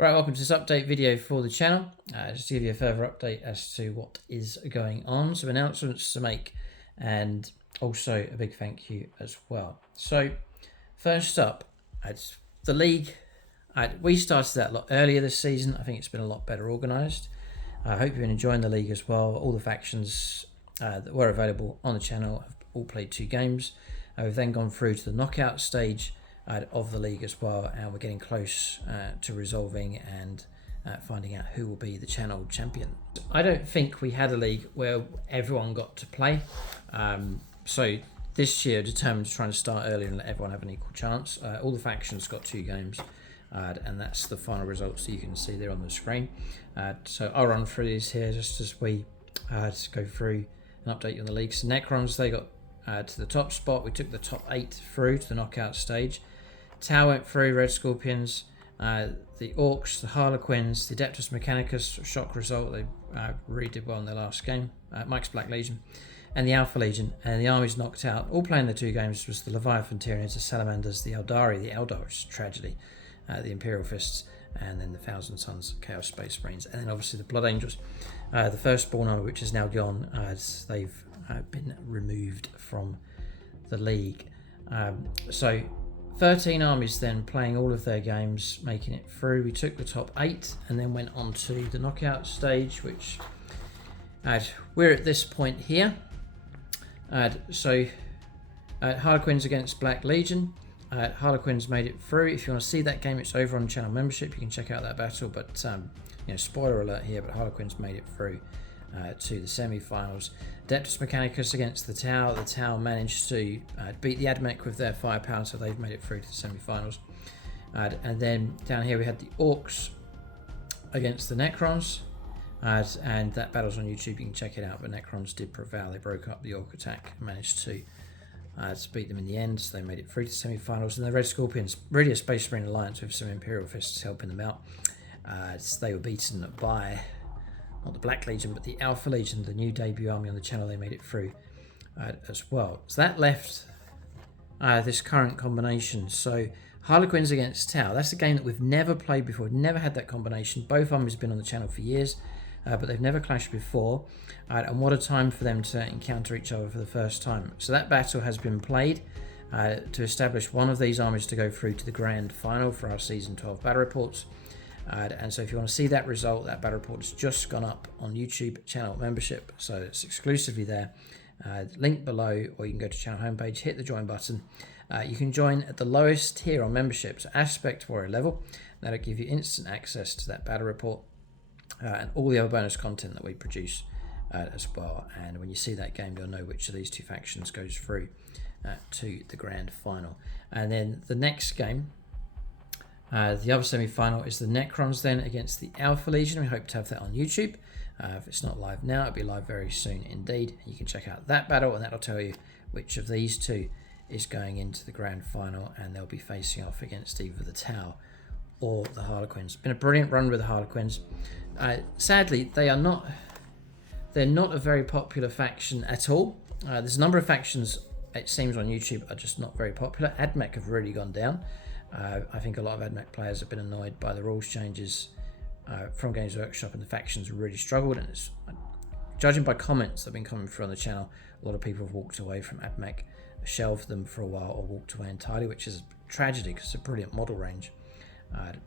Right, welcome to this update video for the channel. Just to give you a further update as to what is going on. Some announcements to make and also a big thank you as well. So first up, the league. We started that a lot earlier this season. I think it's been a lot better organised. I hope you've been enjoying the league as well. All the factions that were available on the channel have all played 2 games. We've then gone through to the knockout stage of the league as well, and we're getting close to resolving and finding out who will be the channel champion. I don't think we had a league where everyone got to play, so this year determined to try and start earlier and let everyone have an equal chance. All the factions got 2 games, and that's the final results that you can see there on the screen. So I'll run through these here just as we just go through and update you on the league. So Necrons, they got to the top spot. We took the top 8 through to the knockout stage. Tau went through, Red Scorpions, the Orcs, the Harlequins, the Adeptus Mechanicus, shock result, they really did well in their last game, Mike's Black Legion, and the Alpha Legion, and the armies knocked out, all playing the 2 games, was the Leviathan Tyrannids, the Salamanders, the Eldari, the Eldar, which is a tragedy, the Imperial Fists, and then the Thousand Sons, Chaos Space Marines, and then obviously the Blood Angels, the Firstborn army, which is now gone, as they've been removed from the league. So 13 armies then playing all of their games, making it through. We took the top 8 and then went on to the knockout stage, which we're at this point here. So Harlequins against Black Legion. Harlequins made it through. If you want to see that game, it's over on channel membership. You can check out that battle, but spoiler alert here, but Harlequins made it through to the semi-finals. Adeptus Mechanicus against the Tau. The Tau managed to beat the Admech with their firepower, so they've made it through to the semi-finals. And then down here we had the Orcs against the Necrons, and that battle's on YouTube. You can check it out. But Necrons did prevail. They broke up the Orc attack and managed to beat them in the end. So they made it through to the semi-finals. And the Red Scorpions, really a Space Marine alliance with some Imperial Fists helping them out. They were beaten by not the Black Legion, but the Alpha Legion, the new debut army on the channel. They made it through as well. So that left this current combination. So Harlequins against Tau. That's a game that we've never played before. We've never had that combination. Both armies have been on the channel for years, but they've never clashed before. And what a time for them to encounter each other for the first time. So that battle has been played to establish one of these armies to go through to the grand final for our Season 12 battle reports. And so if you want to see that result, that battle report has just gone up on YouTube channel membership, so it's exclusively there. Link below, or you can go to channel homepage, hit the join button. You can join at the lowest tier on membership, so Aspect Warrior level. That'll give you instant access to that battle report and all the other bonus content that we produce as well. And when you see that game, you'll know which of these 2 factions goes through to the grand final. And then the next game, the other semi-final, is the Necrons then against the Alpha Legion. We hope to have that on YouTube. If it's not live now, it'll be live very soon indeed. You can check out that battle, and that'll tell you which of these 2 is going into the grand final, and they'll be facing off against either the Tau or the Harlequins. Been a brilliant run with the Harlequins. Sadly, they're not a very popular faction at all. There's a number of factions, it seems, on YouTube are just not very popular. Admech have really gone down. I think a lot of Admech players have been annoyed by the rules changes from Games Workshop, and the factions really struggled. And it's, judging by comments that have been coming through on the channel, a lot of people have walked away from Admech, shelved them for a while, or walked away entirely, which is a tragedy because it's a brilliant model range.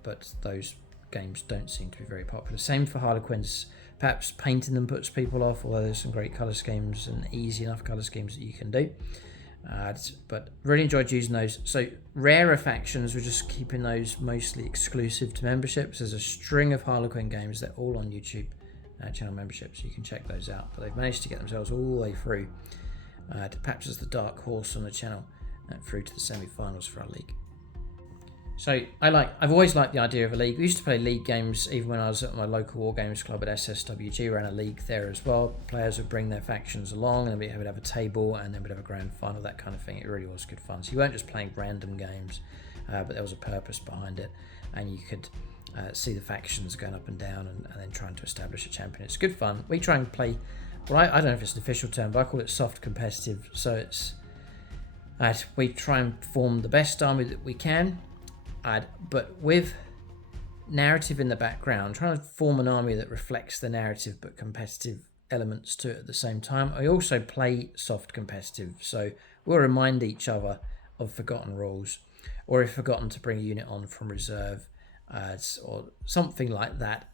But those games don't seem to be very popular. Same for Harlequins. Perhaps painting them puts people off, although there's some great colour schemes and easy enough colour schemes that you can do. But really enjoyed using those. So rarer factions, we're just keeping those mostly exclusive to memberships. There's a string of Harlequin games, they're all on YouTube channel membership, so you can check those out. But they've managed to get themselves all the way through to perhaps as the dark horse on the channel through to the semi-finals for our league. So I've always liked the idea of a league. We used to play league games even when I was at my local War Games club at SS82. Ran a league there as well. Players would bring their factions along, and then we'd have a table, and then we'd have a grand final, that kind of thing. It really was good fun. So you weren't just playing random games, but there was a purpose behind it, and you could see the factions going up and down, and then trying to establish a champion. It's good fun. We try and play, well, I don't know if it's an official term, but I call it soft competitive. So it's we try and form the best army that we can. But with narrative in the background, trying to form an army that reflects the narrative but competitive elements to it at the same time. I also play soft competitive, so we'll remind each other of forgotten rules, or if forgotten to bring a unit on from reserve, or something like that.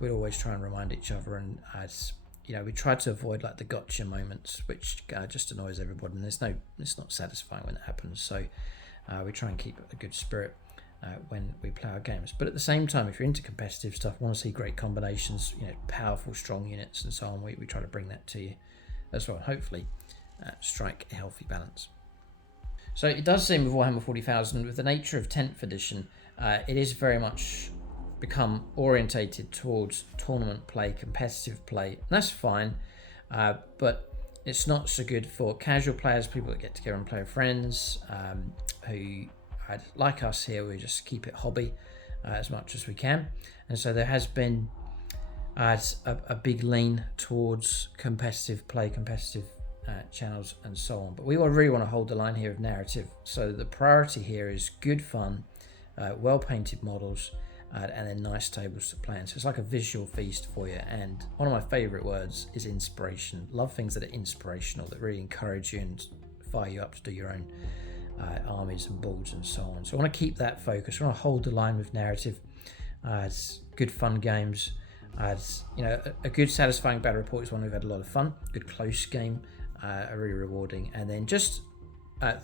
We'll always try and remind each other, and we try to avoid like the gotcha moments, which just annoys everybody, and it's not satisfying when it happens. So we try and keep a good spirit when we play our games. But at the same time, if you're into competitive stuff, want to see great combinations, powerful, strong units and so on, we try to bring that to you as well. Hopefully, strike a healthy balance. So it does seem with Warhammer 40,000, with the nature of 10th edition, it is very much become orientated towards tournament play, competitive play. And that's fine, but it's not so good for casual players, people that get together and play with friends, who, like us here, we just keep it hobby as much as we can. And so there has been a big lean towards competitive play, competitive channels and so on. But we really want to hold the line here of narrative. So the priority here is good fun, well-painted models, and then nice tables to play in. So it's like a visual feast for you. And one of my favourite words is inspiration. Love things that are inspirational, that really encourage you and fire you up to do your own armies and boards and so on. So I want to keep that focus. I want to hold the line with narrative. It's good fun games. A good satisfying battle report is one we've had a lot of fun. Good close game, really rewarding. And then just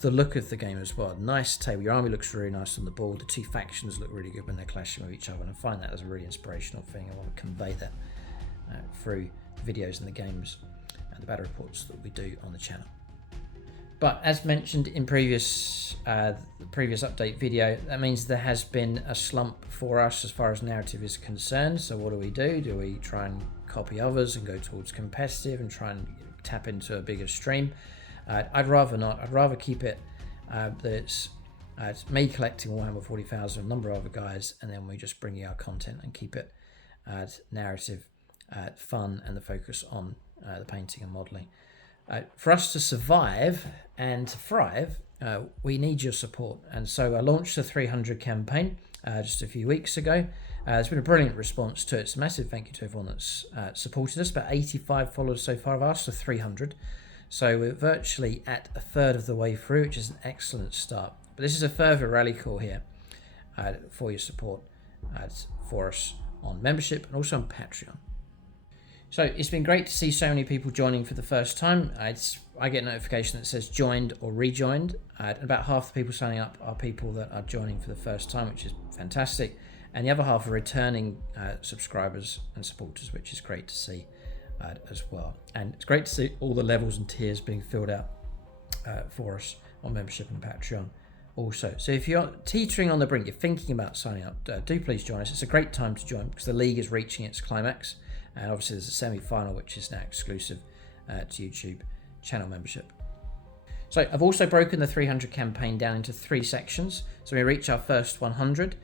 the look of the game as well. Nice table. Your army looks really nice on the board. The two factions look really good when they're clashing with each other. And I find that as a really inspirational thing. I want to convey that through the videos and the games and the battle reports that we do on the channel. But as mentioned in the previous update video, that means there has been a slump for us as far as narrative is concerned. So what do? Do we try and copy others and go towards competitive and try and tap into a bigger stream? I'd rather not. I'd rather keep it that it's me collecting Warhammer 40,000, a number of other guys, and then we just bring you our content and keep it narrative, fun, and the focus on the painting and modelling. For us to survive and to thrive, we need your support. And so I launched the 300 campaign just a few weeks ago. There's been a brilliant response to it. It's a massive thank you to everyone that's supported us. About 85 followers so far. I've asked for 300. So we're virtually at a third of the way through, which is an excellent start. But this is a further rally call here for your support for us on membership and also on Patreon. So it's been great to see so many people joining for the first time. I get a notification that says joined or rejoined. About half the people signing up are people that are joining for the first time, which is fantastic. And the other half are returning subscribers and supporters, which is great to see as well. And it's great to see all the levels and tiers being filled out for us on membership and Patreon also. So if you're teetering on the brink, you're thinking about signing up, do please join us. It's a great time to join because the league is reaching its climax. And obviously there's a semi-final which is now exclusive to YouTube channel membership. So I've also broken the 300 campaign down into 3 sections. So we reach our first 100,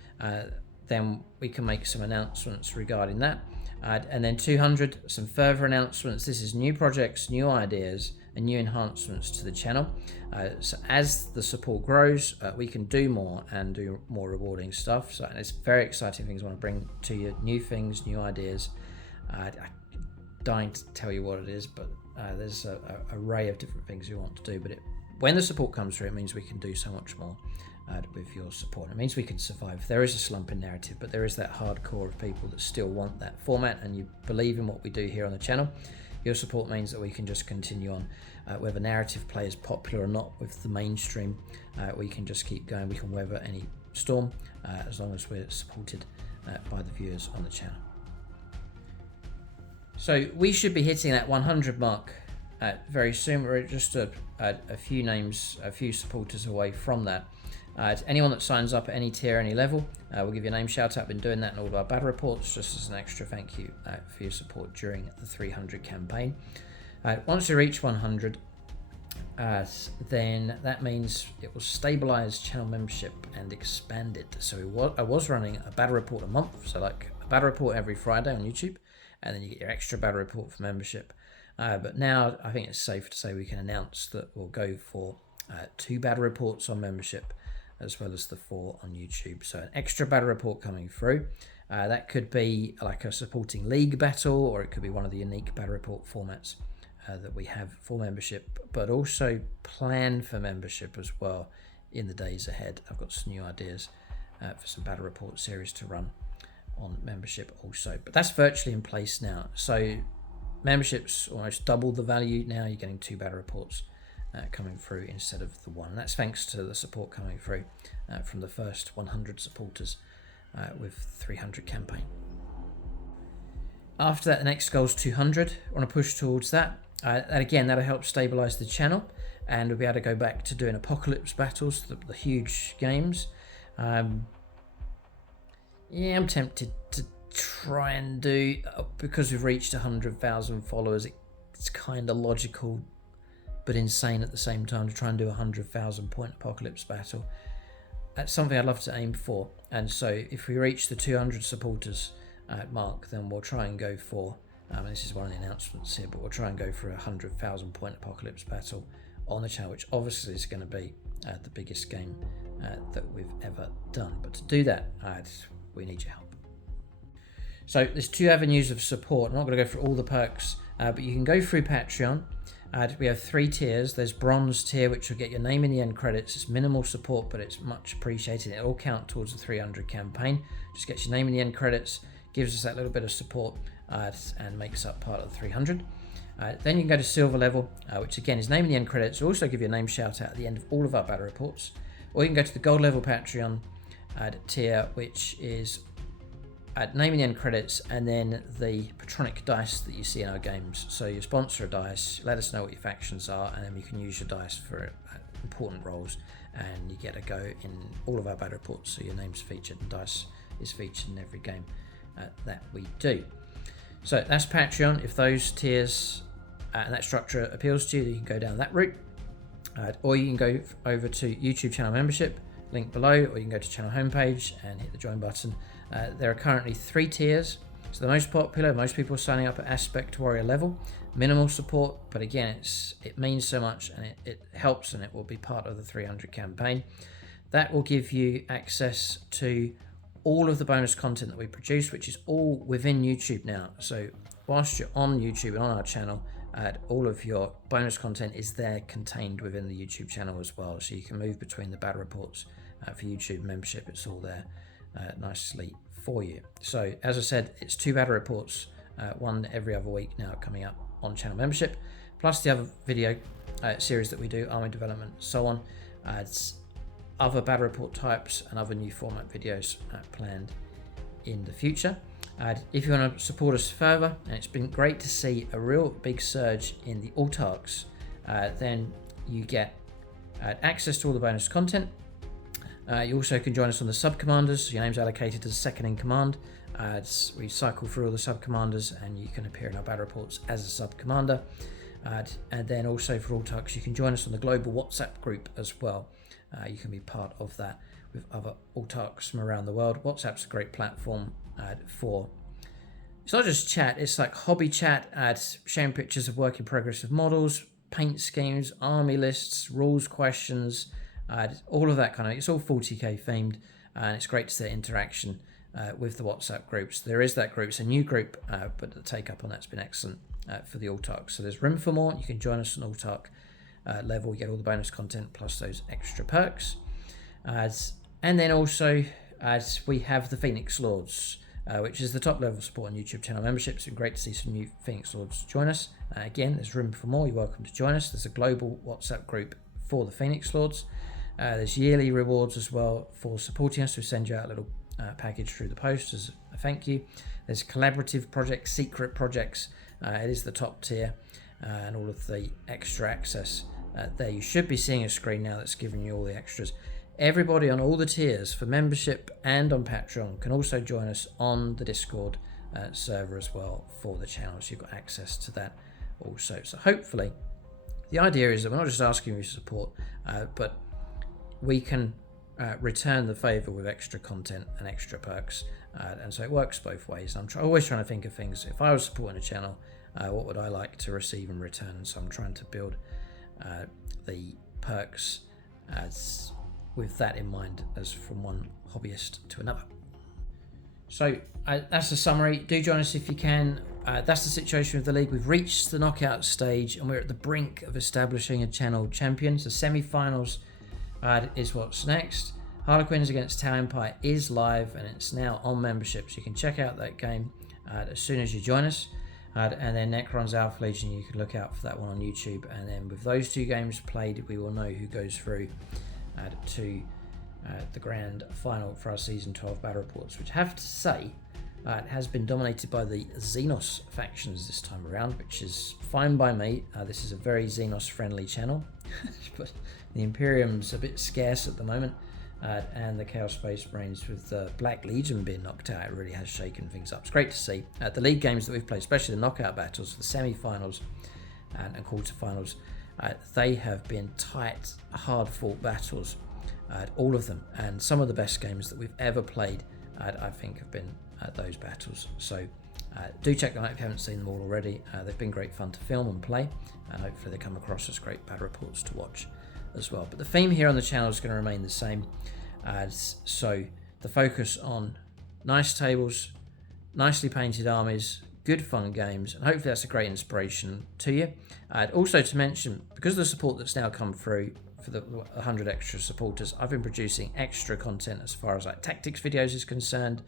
then we can make some announcements regarding that. And then 200, some further announcements. This is new projects, new ideas, and new enhancements to the channel. So as the support grows, we can do more and do more rewarding stuff. So it's very exciting things I want to bring to you, new things, new ideas. I'm dying to tell you what it is, but there's an array of different things we want to do. But when the support comes through, it means we can do so much more with your support. It means we can survive. There is a slump in narrative, but there is that hardcore of people that still want that format, and you believe in what we do here on the channel. Your support means that we can just continue on. Whether narrative play is popular or not with the mainstream, we can just keep going. We can weather any storm as long as we're supported by the viewers on the channel. So we should be hitting that 100 mark very soon. We're just a few names, a few supporters away from that. Anyone that signs up at any tier, any level, we'll give you a name shout out. Been doing that in all of our battle reports, just as an extra thank you for your support during the 300 campaign. Once we reach 100, then that means it will stabilize channel membership and expand it. So I was running a battle report a month, so like a battle report every Friday on YouTube, and then you get your extra battle report for membership. But now I think it's safe to say we can announce that we'll go for 2 battle reports on membership as well as the 4 on YouTube. So an extra battle report coming through. That could be like a supporting league battle, or it could be one of the unique battle report formats that we have for membership, but also plan for membership as well in the days ahead. I've got some new ideas for some battle report series to run on membership also, but that's virtually in place now. So membership's almost double the value now. You're getting 2 battle reports coming through instead of the 1. That's thanks to the support coming through from the first 100 supporters with 300 campaign. After that, the next goal is 200. I want to push towards that. And again, that'll help stabilize the channel, and we'll be able to go back to doing apocalypse battles, the huge games. Yeah, I'm tempted to try and do, because we've reached 100,000 followers, it's kind of logical but insane at the same time to try and do a 100,000 point apocalypse battle. That's something I'd love to aim for, and so if we reach the 200 supporters mark, then we'll try and go for, this is one of the announcements here, but we'll try and go for a 100,000 point apocalypse battle on the channel, which obviously is going to be the biggest game that we've ever done. But to do that, we need your help. So there's 2 avenues of support. I'm not going to go through all the perks, but you can go through Patreon. We have 3 tiers. There's bronze tier, which will get your name in the end credits. It's minimal support, but it's much appreciated. It'll all count towards the 300 campaign. Just gets your name in the end credits, gives us that little bit of support, and makes up part of the 300. Then you can go to silver level, which again is name in the end credits. We'll also give you a name shout out at the end of all of our battle reports. Or you can go to the gold level Patreon tier, which is name in the end credits, and then the patronic dice that you see in our games. So you sponsor a dice, let us know what your factions are, and then you can use your dice for important roles, and you get a go in all of our battle reports, so your name's featured and dice is featured in every game that we do. So that's Patreon. If those tiers and that structure appeals to you, you can go down that route, or you can go over to YouTube channel membership, link below, or you can go to channel homepage and hit the join button. There are currently 3 tiers. So the most popular, most people are signing up at Aspect Warrior level. Minimal support, but again, it means so much, and it helps, and it will be part of the 300 campaign. That will give you access to all of the bonus content that we produce, which is all within YouTube now. So whilst you're on YouTube and on our channel, all of your bonus content is there contained within the YouTube channel as well. So you can move between the battle reports for YouTube membership. It's all there nicely for you. So as I said, it's 2 battle reports, one every other week now coming up on channel membership, plus the other video series that we do, army development, so on. It's other battle report types and other new format videos planned in the future. If you want to support us further, and it's been great to see a real big surge in the autarchs, then you get access to all the bonus content. You also can join us on the sub-commanders. Your name's allocated as second in command. We cycle through all the sub-commanders, and you can appear in our battle reports as a sub-commander. And then also for autarchs, you can join us on the global WhatsApp group as well. You can be part of that with other autarchs from around the world. WhatsApp's a great platform for, it's not just chat, it's like hobby chat, sharing pictures of work in progress of models, paint schemes, army lists, rules questions, all of that kind of, it's all 40k themed, and it's great to see interaction with the WhatsApp groups. There is that group, it's a new group, but the take up on that's been excellent for the autarch. So there's room for more. You can join us on autarch level, you get all the bonus content plus those extra perks. And then also, as we have the Phoenix Lords, which is the top level support on YouTube channel membership. It's been great to see some new Phoenix Lords join us. Again, there's room for more. You're welcome to join us. There's a global WhatsApp group for the Phoenix Lords. There's yearly rewards as well for supporting us. We send you out a little package through the post as a thank you. There's collaborative projects, secret projects. It is the top tier, and all of the extra access there. You should be seeing a screen now that's giving you all the extras. Everybody on all the tiers for membership and on Patreon can also join us on the Discord server as well for the channel, so you've got access to that also. So hopefully the idea is that we're not just asking you for support, but we can return the favour with extra content and extra perks, and so it works both ways. I'm always trying to think of things, if I was supporting a channel, what would I like to receive in return? So I'm trying to build the perks as with that in mind, as from one hobbyist to another. So that's the summary. Do join us if you can. That's the situation with the league. We've reached the knockout stage and we're at the brink of establishing a channel champion. So semi-finals is what's next. Harlequins against Tau Empire is live and it's now on membership. So you can check out that game as soon as you join us. And then Necron's Alpha Legion, you can look out for that one on YouTube. And then with those 2 games played, we will know who goes through to the grand final for our Season 12 battle reports, which I have to say it has been dominated by the Xenos factions this time around, which is fine by me. This is a very Xenos friendly channel, but the Imperium's a bit scarce at the moment, and the Chaos Space Marines with the Black Legion being knocked out, it really has shaken things up. It's great to see. The league games that we've played, especially the knockout battles, the semi-finals and quarter-finals, they have been tight, hard-fought battles, all of them, and some of the best games that we've ever played, I think, have been those battles. So do check them out if you haven't seen them all already. They've been great fun to film and play, and hopefully they come across as great battle reports to watch as well. But the theme here on the channel is going to remain the same. So the focus on nice tables, nicely painted armies, good fun games, and hopefully that's a great inspiration to you. Also to mention, because of the support that's now come through for the 100 extra supporters, I've been producing extra content as far as like tactics videos is concerned,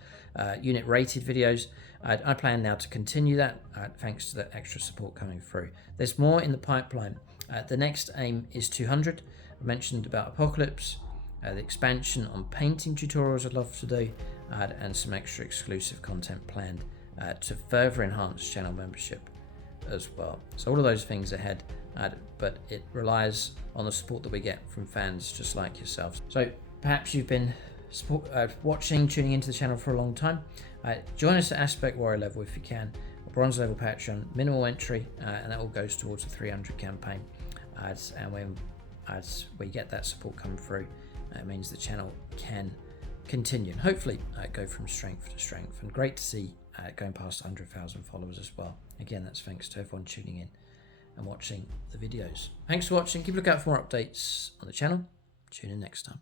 unit rated videos. I plan now to continue that thanks to the extra support coming through. There's more in the pipeline. The next aim is 200. I mentioned about Apocalypse, the expansion on painting tutorials I'd love to do, and some extra exclusive content planned to further enhance channel membership as well. So all of those things ahead, but it relies on the support that we get from fans just like yourselves. So perhaps you've been watching, tuning into the channel for a long time. Join us at Aspect Warrior level if you can, or Bronze level Patreon, minimal entry, and that all goes towards the 300 campaign. And when as we get that support come through, it means the channel can continue and hopefully go from strength to strength. And great to see going past 100,000 followers as well. Again, that's thanks to everyone tuning in and watching the videos. Thanks for watching. Keep a lookout for more updates on the channel. Tune in next time.